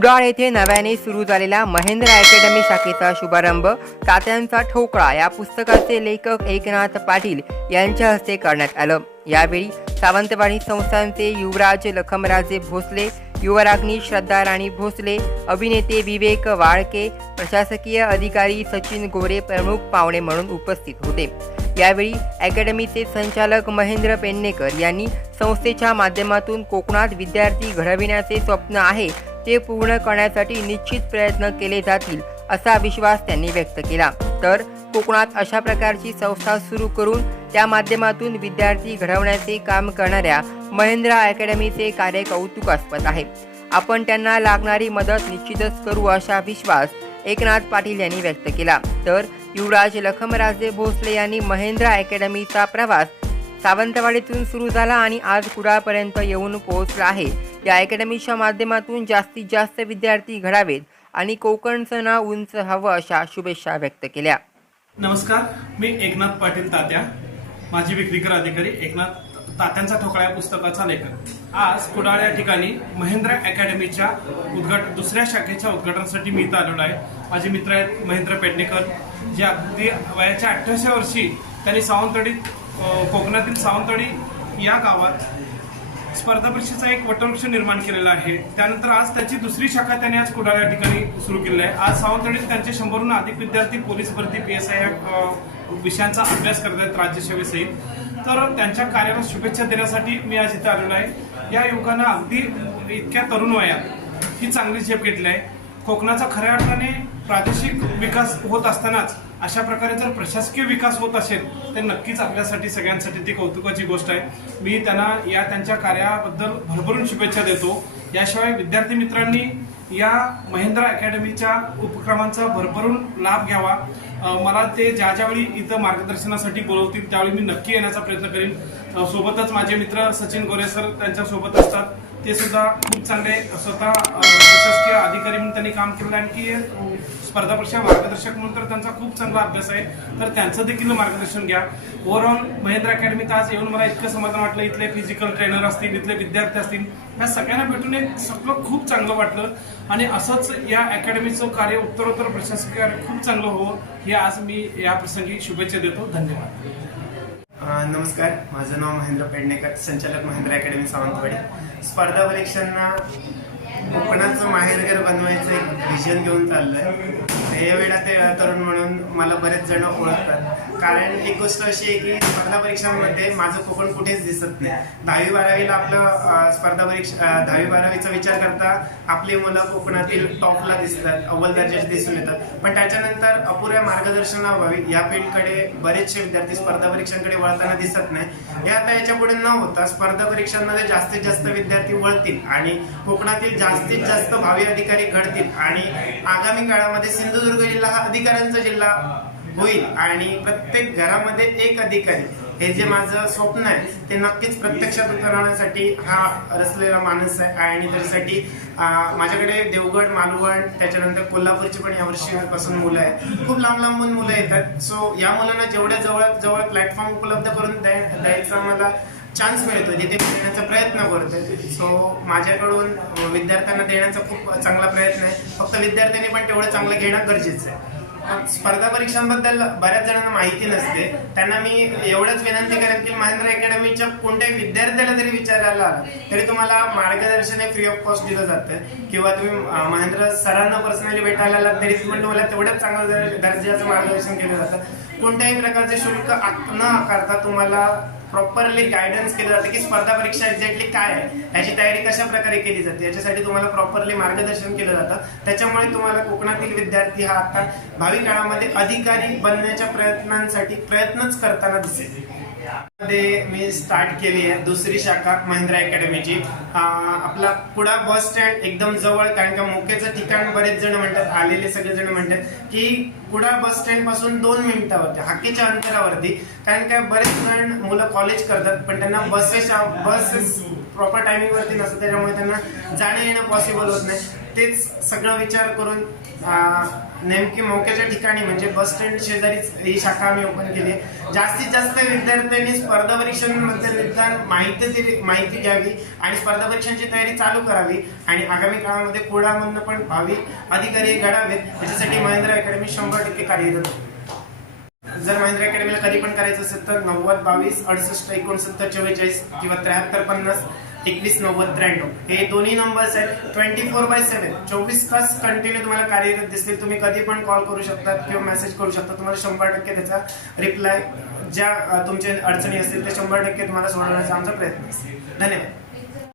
कुडाळ येथे नव्याने सुरू झालेल्या महेंद्र अकॅडमी शाखेचा शुभारंभ तात्यांचा ठोकळा या पुस्तकाचे लेखक एकनाथ पाटील यांच्या हस्ते करण्यात आलं. यावेळी सावंतवाडी संस्थांचे युवराज लखमराजे भोसले युवराग्नी श्रद्धा राणी भोसले अभिनेते विवेक वाळके प्रशासकीय अधिकारी सचिन गोरे प्रमुख पाहुणे म्हणून उपस्थित होते. यावेळी अकॅडमीचे संचालक महेंद्र पेडणेकर यांनी संस्थेच्या माध्यमातून कोकणात विद्यार्थी घडविण्याचे स्वप्न आहे ते पूर्ण करण्यासाठी निश्चित प्रयत्न केले जातील असा विश्वास त्यांनी व्यक्त केला. तर कोकणात अशा प्रकारची संस्था सुरू करून त्या माध्यमातून विद्यार्थी घडवण्याचे काम करणाऱ्या महेंद्रा अकॅडमीचे कार्य कौतुकास्पद आहे. आपण त्यांना लागणारी मदत निश्चितच करू असा विश्वास एकनाथ पाटील यांनी व्यक्त केला. तर युवराज लखमराजे भोसले यांनी महेंद्रा अकॅडमीचा प्रवास सावंतवाडीतून सुरू झाला आणि आज कुडाळपर्यंत येऊन पोहोचला आहे. या अकॅडमीच्या माध्यमातून जास्तीत जास्त विद्यार्थी घडावेत आणि कोकणचं नाव उंच हवं अशा शुभेच्छा व्यक्त केल्या. नमस्कार मी एकनाथ पाटील तात्या माजी विक्रीकर अधिकारी एकनाथ तात्यांचा ठोकळा या पुस्तकाचा लेखक. आज कुडाळ या ठिकाणी महेंद्र अकॅडमीच्या उद्घाटन दुसऱ्या शाखेच्या उद्घाटनासाठी मी इथं आलेलो आहे. माझे मित्र आहेत महेंद्र पेडणेकर जे अगदी वयाच्या अठ्ठ्याऐंशी वर्षी त्यांनी सावंतवाडीत कोकणातील सावंतवाडी या गावात स्पर्धा परीक्षेचा एक वटवृक्ष निर्माण केलेला आहे. त्यानंतर आज त्याची दुसरी शाखा त्याने आज कुडाळ या ठिकाणी सुरू केली आहे. आज सावंतवाडीत त्यांचे शंभरहून अधिक विद्यार्थी पोलीस भरती पी एस आय या विषयांचा अभ्यास करत आहेत राज्यसेवेसहित तर त्यांच्या कार्याला शुभेच्छा देण्यासाठी मी आज इथे आलेलो आहे. या युवकांना अगदी इतक्या तरुण वयात ही चांगली झेप घेतली आहे. कोकणाचा खऱ्या अर्थाने प्रादेशिक विकास होत असतानाच अशा प्रकारे जर प्रशासकीय विकास होत असेल तर नक्कीच आपल्यासाठी सगळ्यांसाठी ती कौतुकाची गोष्ट आहे. मी त्यांना या त्यांच्या कार्याबद्दल भरभरून शुभेच्छा देतो. याशिवाय विद्यार्थी मित्रांनी या महेंद्रा अकॅडमीच्या उपक्रमांचा भरभरून लाभ घ्यावा. मला ते ज्या ज्यावेळी इथं मार्गदर्शनासाठी बोलवतील त्यावेळी मी नक्की येण्याचा प्रयत्न करेन. सोबतच माझे मित्र सचिन गोरे सर त्यांच्यासोबत असतात. ते सुद्धा खूप चांगले स्वतः प्रशासकीय अधिकारी म्हणून त्यांनी काम केलं आणखी अ, स्पर्धा परीक्षा मार्गदर्शक म्हणून तर त्यांचा खूप चांगला अभ्यास आहे. तर त्यांचं देखील मार्गदर्शन घ्या. ओव्हरऑल महेंद्र अकॅडमीत आज येऊन मला इतकं समाधान वाटलं. इथले फिजिकल ट्रेनर असतील इथले विद्यार्थी असतील ह्या सगळ्यांना भेटून एक सगळं खूप चांगलं वाटलं. आणि असंच या अकॅडमीचं कार्य उत्तरोत्तर प्रशासकीय कार्य खूप चांगलं हो हे आज मी या प्रसंगी शुभेच्छा देतो. धन्यवाद. नमस्कार. माझं नाव महेंद्र पेडणेकर संचालक महेंद्र अकॅडमी सावंतवाडी. स्पर्धा परीक्षांना कोकणाचं माहेरघर बनवायचं एक व्हिजन घेऊन चाललंय. या ते तरुण म्हणून मला बरेच जण ओळखतात. कारण एक गोष्ट अशी आहे की स्पर्धा परीक्षांमध्ये माझं कोकण कुठेच दिसत नाही. दहावी बारावीला आपलं स्पर्धा परीक्षा दहावी बारावीचा विचार करता आपली मुलं कोकणातील टॉपला दिसतात अव्वल दर्जाचे दिसून येतात. पण त्याच्यानंतर अपुऱ्या मार्गदर्शनाअभावी या फील्डकडे बरेचसे विद्यार्थी स्पर्धा परीक्षांकडे वळताना दिसत नाही. हे आता याच्यापुढे न होता स्पर्धा परीक्षांमध्ये जास्तीत जास्त विद्यार्थी वळतील आणि कोकणातील जास्तीत जास्त भावी अधिकारी घडतील. आणि आगामी काळामध्ये सिंधुदुर्ग जिल्हा हा अधिकाऱ्यांचा जिल्हा होईल. आणि प्रत्येक घरामध्ये एक अधिकारी. हे जे माझं स्वप्न आहे ते नक्कीच प्रत्यक्षात उतरवण्यासाठी हा रचलेला माणूस आहे. आणि त्यासाठी माझ्याकडे देवगड मालवण त्याच्यानंतर कोल्हापूरची पण यावर्षीपासून मुलं आहेत. खूप लांब लांबून मुलं येतात. सो या मुलांना जेवढ्या जवळ जवळ प्लॅटफॉर्म उपलब्ध करून द्यायचा मला चान्स मिळतो जिथे मी देण्याचा प्रयत्न करतोय. सो माझ्याकडून विद्यार्थ्यांना देण्याचा खूप चांगला प्रयत्न आहे. फक्त विद्यार्थ्यांनी पण तेवढं चांगलं घेणं गरजेचं आहे. स्पर्धा परीक्षांबद्दल बऱ्याच जणांना माहिती नसते. त्यांना मी एवढंच विनंती करेन की महेंद्र अकॅडमीच्या कोणत्याही विद्यार्थ्याला जरी विचारायला आला तरी तुम्हाला मार्गदर्शन हे फ्री ऑफ कॉस्ट दिलं जातं. किंवा तुम्ही महेंद्र सरांना पर्सनली भेटायला आलात तरी पण तुम्हाला तेवढंच चांगलं दर्जाचं मार्गदर्शन केलं जातं. कोणत्याही प्रकारचे शुल्क न आकारता तुम्हाला प्रॉपरली गायडन्स केलं जातं की स्पर्धा परीक्षा एक्झॅक्टली काय आहे? याची तयारी कशा प्रकारे केली जाते? याच्यासाठी तुम्हाला प्रॉपरली मार्गदर्शन केलं जातं. त्याच्यामुळे तुम्हाला कोकणातील विद्यार्थी हा आता भावी काळामध्ये अधिकारी बनण्याच्या प्रयत्नांसाठी प्रयत्नच करताना दिसेल. मध्ये मी स्टार्ट केली आहे दुसरी शाखा महिंद्रा अकॅडमीची आपला कुडा बस स्टँड एकदम जवळ कारण का मोक्याचं ठिकाण बरेच जण म्हणतात आलेले सगळे जण म्हणतात की कुडा बस स्टँडपासून दोन मिनिटावरती हाकेच्या अंतरावरती. कारण काय बरेच जण मुलं कॉलेज करतात पण त्यांना बसेस बसेस प्रॉपर टायमिंग वरती नसतं त्याच्यामुळे त्यांना जाणं येणं पॉसिबल होत नाही. तेच सगळं विचार करून नेमकी मोक्याच्या ठिकाणी म्हणजे बस स्टँड शेजारीच ही शाखा आम्ही ओपन केली. जास्तीत जास्त विद्यार्थ्यांनी स्पर्धा परीक्षांबद्दल निदान माहिती माहिती घ्यावी आणि स्पर्धा परीक्षांची तयारी चालू करावी. आणि आगामी काळामध्ये कुडामधनं पण भावी अधिकारी घडावेत. याच्यासाठी महेंद्र अकॅडमी शंभर टक्के कार्यरत आहे. जर महिंद्रा अकॅडमीला कधी पण करायचं असेल तर नव्वद बावीस अडुसष्ट एकोणसत्तर चव्वेचाळीस किंवा त्र्याहत्तर पन्नास एकवीस नव्वद त्र्याण्णव. हे दोन्ही नंबर्स आहेत. ट्वेंटी फोर बाय सेव्हन चोवीस तास कंटिन्यू तुम्हाला कार्यरत दिसतील. तुम्ही कधी पण कॉल करू शकता किंवा मेसेज करू शकता. तुम्हाला शंभर टक्के त्याचा रिप्लाय ज्या तुमच्या अडचणी असतील त्या शंभर टक्के तुम्हाला सोडवण्याचा आमचा प्रयत्न असेल धन्यवाद.